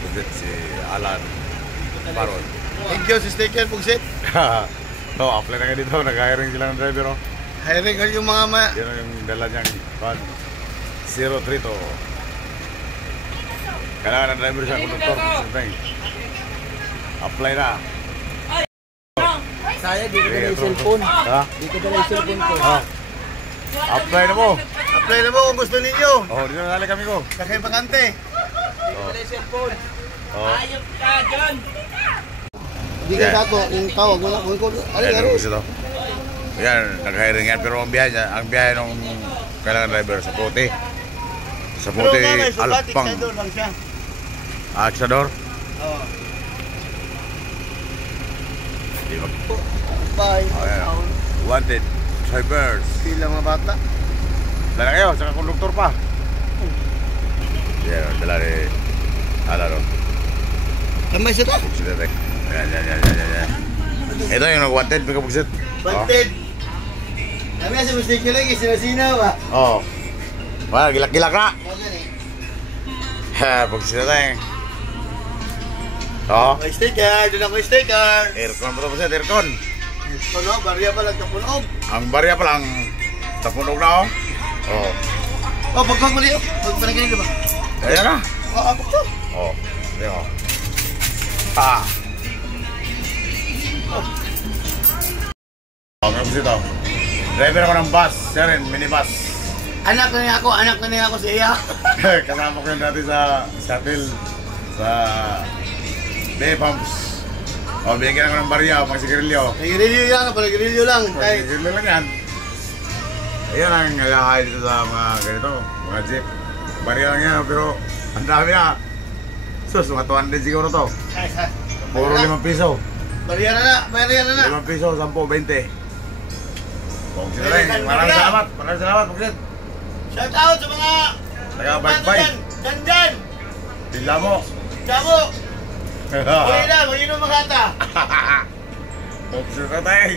Pugsit si Alan Baron. Thank you si Sticker Pugsit. So, apply na kayo dito. Nag-hiring sila ng driver. Hiring ka yung mga Yan yung dala niyang 032. Kailangan ng driver siya, konduktor. Apply na. Saya, di ko dala yung cellphone. Ha? Di ko dala yung cellphone ko. Apply na mo. apply na mo kung gusto ninyo. Oh, dito na kami ko. Sakay bakante. Di ko dala yung cellphone. Ayop ka, John! Hindi ka ako, yung tawag mo na. Ayan, ito. Yan, nag-hiring yan. Pero ang biyahe nung kailangan driver sa Puti. Sa Puti, Alpang. Doon lang siya. Aksador. Oo. Bye. Ayan. Wanted. Drivers. Pila mga bata. Dala kayo, saka konduktor pa. Yan, dala ni Alaro. Kamay siya ta? Pugsit ito. Yan. Ito yung nag-wanted, pagka-pugsit. Wanted. Kami sa Sticker lagi, sinasina ba? Oo. Wala, gilak-gilak na. Magan eh. Ha, pugsit ito eh. Oo. May sticker, doon ako may sticker. Aircon pa ito, pugsit, aircon. Puno, barya pa lang kapunog. Ang barya pa lang, tapunog na oh. Oo. Oh, pagkak mali. Pagpanaginig ka ba? Ayan na. Oo, ako to. Oo. Ito yung ah. Okay, pugsit ito. Driver ako ng bus, siya rin, minibus. Anak na niya ako sa iya. Kasama ko yun dati sa shuttle, sa Bay Pumps. O, bigyan ako ng barya, mga sigarilyo. Nag-review lang, pag-review lang. Kahit Sigarilyo lang yan. Ayan ang nalahay dito sa mga ganito, mga jeep. Barya lang yan, pero ang dami na. Sus, mga 200 siguro to. Puro 5 piso. barya na. 5 piso, 10, 20. Pugsit na rin. Maraming salamat, Pugsit. Shout out sa mga Taga-bike. Dandan. Bila mo. Damo. Uy na, mag-inom makata. Pugsit na tayo.